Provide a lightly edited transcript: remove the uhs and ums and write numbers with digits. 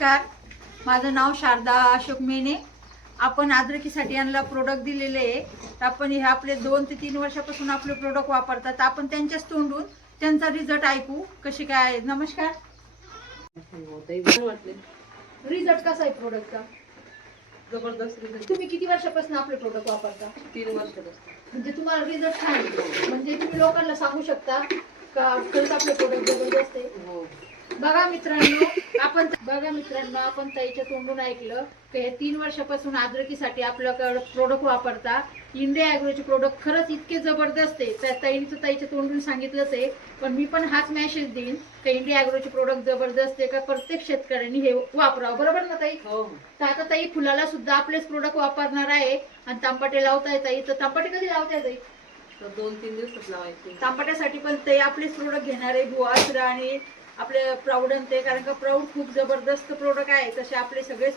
नमस्कार, माझं नाव शारदा अशोक मेने. आपण अद्रकीसाठी यांना प्रोडक्ट दिलेले आहे. तर आपण हे आपले 2 ते 3 वर्षापासून आपले प्रोडक्ट वापरतात. आपण त्यांच्याच तोंडून त्यांचा रिझल्ट ऐकू कशी काय. नमस्कार. रिझल्ट कसा आहे प्रोडक्टचा? जबरदस्त रिझल्ट. तुम्ही किती वर्षापासून आपले प्रोडक्ट वापरता? 3 वर्षापासून. म्हणजे तुम्हाला रिझल्ट छान आहे. म्हणजे तुम्ही लोकांना सांगू शकता का खरंच आपले प्रोडक्ट जबरदस्त आहे? हो. बघा मित्रांनो, आपण ताईच्या तोंडून ऐकलं की हे 3 वर्षापासून अद्रकीसाठी आपल्याकडे प्रोडक्ट वापरता. इंडिया ॲग्रोचे प्रोडक्ट खरंच इतके जबरदस्त आहे. त्या ताईच्या तोंडून सांगितलंच आहे. पण मी पण हाच मेसेज देईन की इंडिया ॲग्रोचे प्रोडक्ट जबरदस्त आहे, का प्रत्येक शेतकऱ्यांनी हे वापरावं. बरोबर ना ताई? हो. तर आता ताई फुलाला सुद्धा आपलेच प्रोडक्ट वापरणार आहे. आणि तांबाटे लावताय ताई, तर तांबाटे कधी लावताय ताई? तर 2-3 दिवसात लावायचे. तांबाट्यासाठी पण ते आपलेच प्रोडक्ट घेणार आहे. भुआसरा आणि आपले प्राऊड ते, कारण का प्राऊड खूप जबरदस्त प्रोडक्ट आहे. तसे आपले सगळेच